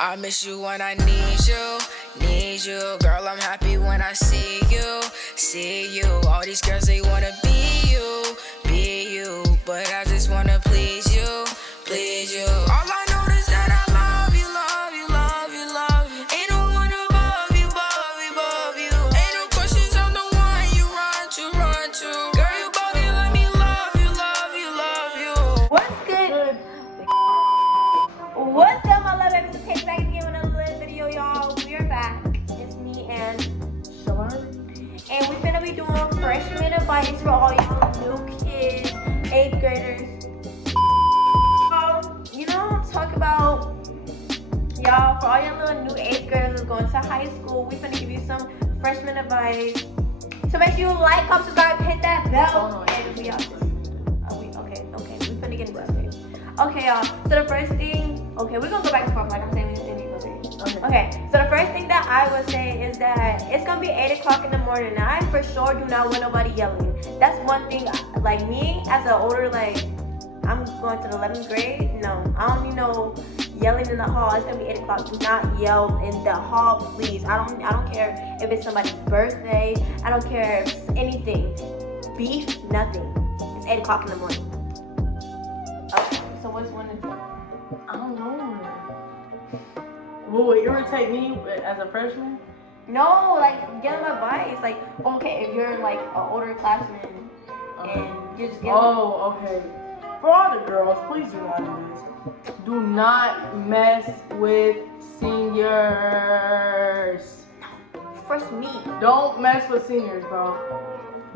I miss you when I need you, need you. Girl, I'm happy when I see you, see you. All these girls, they wanna be you, be you. But I just wanna please you, please you. All I know is that I love you, love you, love you, love you. Ain't no one above you, above you, above you. Ain't no questions, I'm the one you run to, run to. Girl, you both you let me love you, love you, love you. What's good? What's up, my love babies? Take back again with another video, y'all. We are back. It's me and Shalom. And we're gonna be doing freshman advice for all y'all new kids, 8th graders. You know, talk about y'all, for all y'all little new 8th graders going to high school. We're gonna give you some freshman advice. So make sure you like, comment, subscribe, hit that bell, and we out. Okay, we're gonna get into this thing. Okay, y'all. So the first thing, okay, we're gonna go back and forth like I'm saying. Okay, so the first thing that I would say is that it's gonna be 8 o'clock in the morning. And I for sure do not want nobody yelling. That's one thing. Like me, as an older, like I'm going to the 11th grade. No, I don't need no yelling in the hall. It's gonna be 8 o'clock. Do not yell in the hall, please. I don't care if it's somebody's birthday. I don't care if it's anything. Beef, nothing. It's 8 o'clock in the morning. Okay, so what's one? I don't know. Will it irritate me as a freshman? No, like give them advice. Like, okay, if you're like an older classman and you just give okay. For all the girls, please do not do this. Do not mess with seniors. First me. Don't mess with seniors, bro.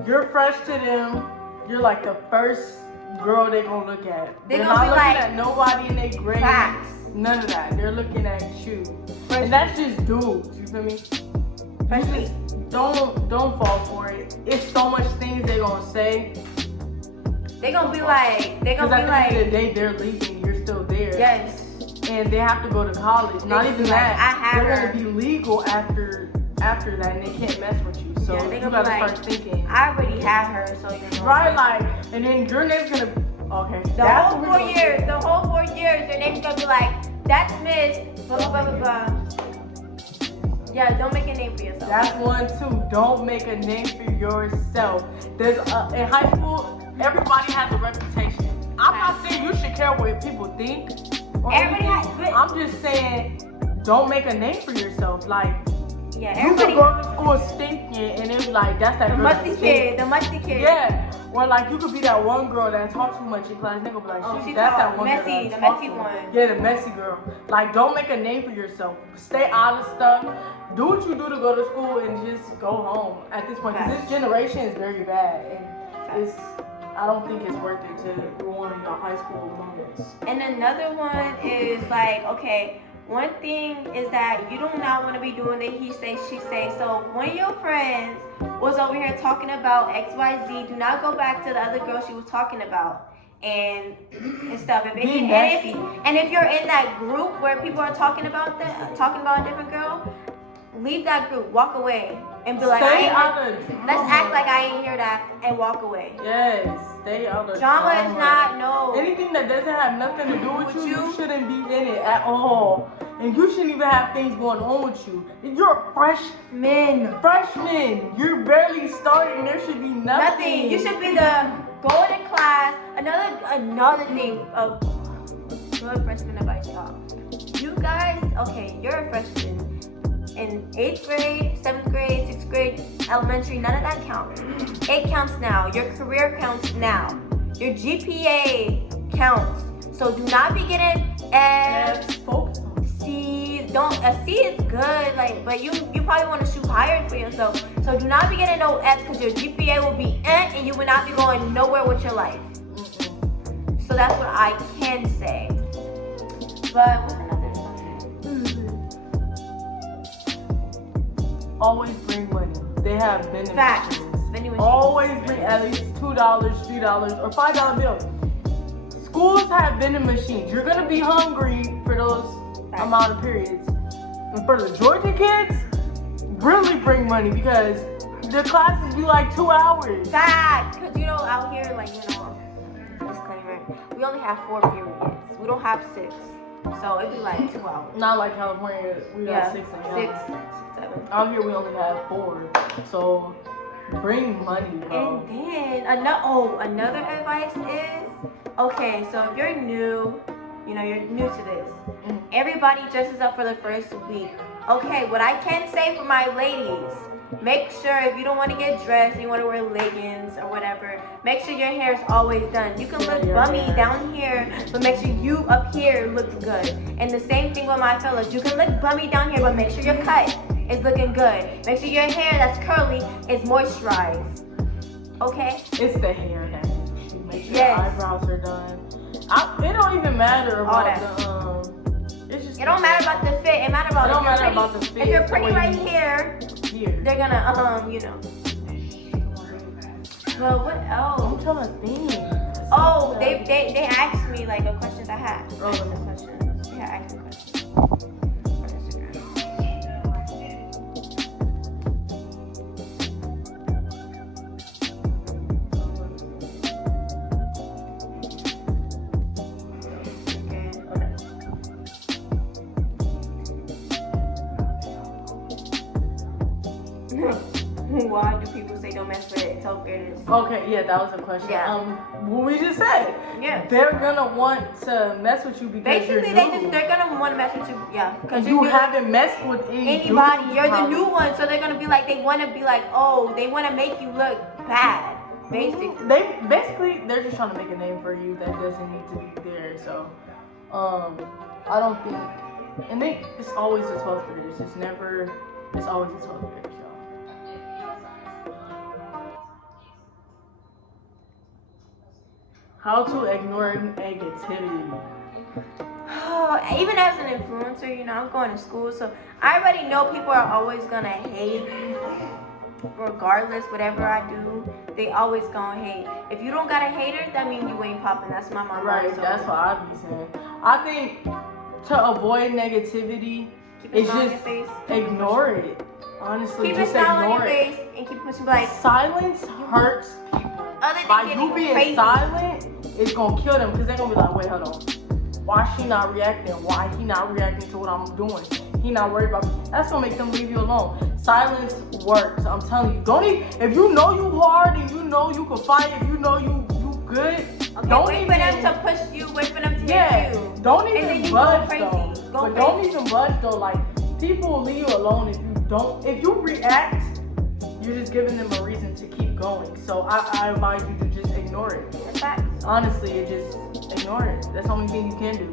You're fresh to them. You're like the first girl they gonna look at. They're not gonna be looking like at nobody in their grade. Facts. None of that. They're looking at you. And that's just dudes, you feel me? Freshman. Don't fall for it. It's so much things they gonna say. They gonna be like, at the end of the day, they're leaving. You're still there. Yes. And they have to go to college. Not even that. They're gonna be legal after that, and they can't mess with you. So you gotta start thinking. I already had her, so you know. Right, like, and then your name's gonna. Okay. The whole 4 years, your name's gonna be like, that's Miss, blah, blah, blah, blah, blah. Yeah, don't make a name for yourself. That's one, too. Don't make a name for yourself. There's in high school, everybody has a reputation. I'm not saying you should care what people think. I'm just saying, don't make a name for yourself. Like, yeah, you could go to school stinking, and it'd be like, that's that girl. The musty kid. Yeah. Or like you could be that one girl that talks too much in class. Nigga be like, that's that one girl. The messy one. Yeah, the messy girl. Like, don't make a name for yourself. Stay out of stuff. Do what you do to go to school and just go home at this point. Because this generation is very bad. And I don't think it's worth it to ruin your high school moments. And another one is like, okay, one thing is that you do not want to be doing the he say, she say. So one of your friends was over here talking about XYZ. Do not go back to the other girl she was talking about and stuff. And if you're in that group where people are talking about a different girl, leave that group, walk away, and be like, let's act like I ain't hear that and walk away. Yes, stay out of drama. Is not anything that doesn't have nothing to do with you. You shouldn't be in it at all, and you shouldn't even have things going on with you. You're a freshman. You're barely starting. There should be nothing. You should be the go to class. Another thing of good freshman advice, y'all. You guys, okay, you're a freshman. In 8th grade, 7th grade, 6th grade, elementary, none of that counts. It counts now. Your career counts now. Your GPA counts. So do not be getting F's, C's. A C is good, like, but you probably want to shoot higher for yourself. So do not be getting no F's because your GPA will be and you will not be going nowhere with your life. So that's what I can say. But what's another? Always bring money. They have vending machines. Always bring at least $2, $3, or $5 bills. Schools have vending machines. You're gonna be hungry for those amount of periods. And for the Georgia kids, really bring money because the classes be like 2 hours. Because you know, out here, like, you know, disclaimer, we only have 4 periods. We don't have 6. So it'd be like 2 hours. Not like California, we got 6 and 6, 7. Out here we only have 4. So bring money, bro. And then another advice is, okay, so if you're new, you know, you're new to this. Everybody dresses up for the first week. Okay, what I can say for my ladies, make sure if you don't want to get dressed, you want to wear leggings or whatever, make sure your hair is always done. You can look bummy down here, but make sure you up here look good. And the same thing with my fellas. You can look bummy down here, but make sure your cut is looking good. Make sure your hair that's curly is moisturized. Okay? It's the hair that you make sure your eyebrows are done. It don't even matter about it don't matter about the fit. It matters about the fit. If you're pretty right here, they're gonna you know. But what else? I'm trying to think. Oh, they asked me like a question I had. They had asked me questions on Instagram. Why do people say don't mess with it? Tell fairness. Okay, yeah, that was a question. Yeah. What we just said. Yeah. They're gonna want to mess with you because basically you're new. they're gonna want to mess with you. Yeah. Because you haven't messed with anybody. You're the new one, so they're gonna be like, they want to be like, oh, they want to make you look bad. Basically. They're just trying to make a name for you that doesn't need to be there. So, I don't think. And it's always the 12th graders. It's always the 12th graders. How to ignore negativity. Even as an influencer, you know, I'm going to school, so I already know people are always gonna hate. Regardless, whatever I do, they always gonna hate. If you don't got a hater, that means you ain't popping. That's my mom. Right, that's what I be saying. I think to avoid negativity, it's just ignore it. Honestly, keep just a smile ignore on your face and keep pushing like. Silence hurts people. By you being silent, it's gonna kill them because they're gonna be like, wait, hold on. Why she not reacting? Why he not reacting to what I'm doing? He not worried about me. That's gonna make them leave you alone. Silence works. I'm telling you. Don't even, if you know you hard and you know you can fight, if you know you good. Okay, don't wait for them to push you. Wait for them to hit you. Don't even budge though. But don't even budge though. Like people will leave you alone if you don't. If you react, you're just giving them a reason to keep going. So I advise you to just ignore it. Honestly, just ignore it. That's the only thing you can do.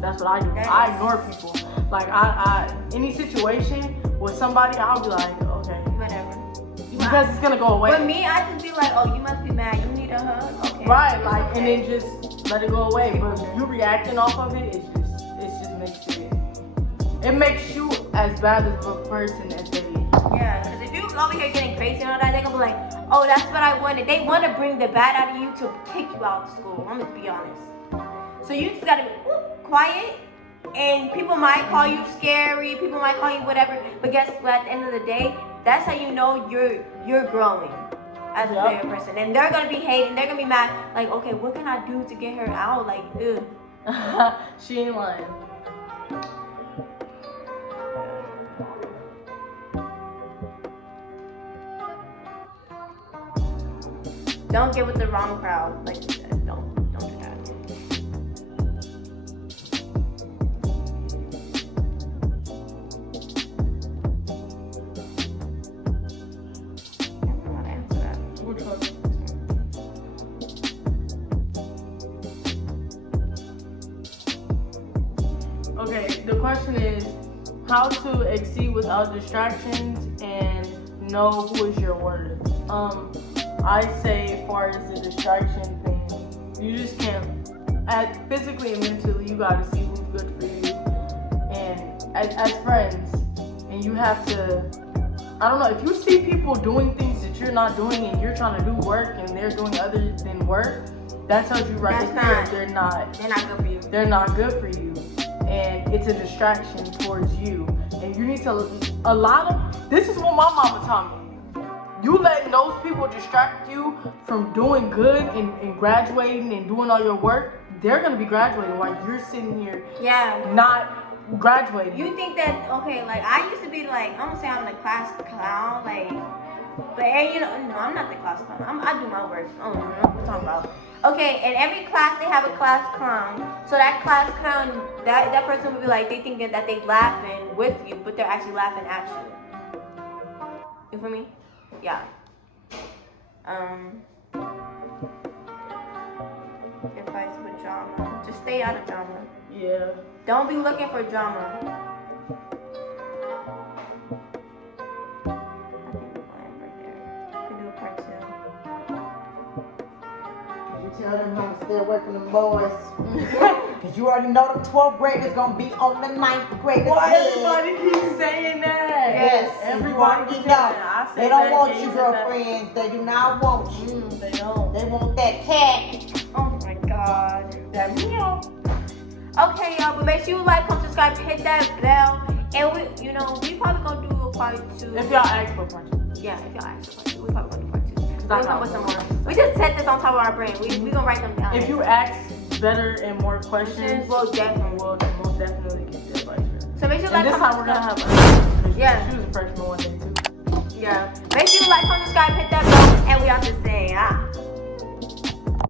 That's what I do. I ignore people. Like I any situation with somebody, I'll be like, okay, whatever. Because it's gonna go away. With me, I just be like, oh, you must be mad. You need a hug. Okay. Right, like, and then just let it go away. But if you reacting off of it, it just makes you as bad of a person as they. Yeah, because if you over here getting crazy and all that, they're gonna be like, oh, that's what I wanted. They want to bring the bad out of you to kick you out of school. I'm just be honest. So you just gotta be quiet, and people might call you scary, people might call you whatever, but guess what? At the end of the day, that's how you know you're growing as a better person. And they're gonna be hating, they're gonna be mad, like, okay, what can I do to get her out? Like, ugh. She ain't lying. Don't get with the wrong crowd, like you said. Don't do that. I don't know how to answer that. Which one? Okay, the question is how to exceed without distractions and know who is your worth. I say, as far as the distraction thing, you just can't. Physically and mentally, you gotta see who's good for you. And as friends, and you have to. I don't know, if you see people doing things that you're not doing, and you're trying to do work, and they're doing other than work, that tells you right there they're not good for you. They're not good for you, and it's a distraction towards you. And you need to. This is what my mama taught me. You letting those people distract you from doing good and graduating and doing all your work, they're gonna be graduating while you're sitting here Yeah. not graduating. You think that, okay, like, I used to be like, I'm gonna say I'm the class clown, like, but, you know, no, I'm not the class clown. I do my work. I don't know what we're talking about. Okay, in every class, they have a class clown. So that class clown, that person would be like, they thinking that they laughing with you, but they're actually laughing at you. You feel me? Yeah. Advice with drama. Just stay out of drama. Yeah. Don't be looking for drama. I think we're going right there. We can do part 2. You tell them how to stay away from them boys. Cause you already know them 12th graders gonna be on the 9th graders. Well, head. everybody keeps saying that. Yes, everybody you keeps already saying know. that. I say They don't that, want Kay you, said that. girlfriends. They do not want you. They don't. They want that cat. Oh my god. That meow. Okay, y'all, but make sure you like, comment, subscribe, hit that bell. And we, you know, we probably gonna do a part 2. If y'all ask for a part 2. Yeah, if y'all ask for part 2, we probably gonna do part 2. We'll I come with know. some more. We just set this on top of our brain. We gonna write them down. If you ask better and more questions, We'll definitely. we'll most definitely get the advice. So make sure you And like, this time comment, we're gonna subscribe. have a Yeah. She was a freshman one day too. Yeah. Make sure you like, comment, subscribe, hit that bell.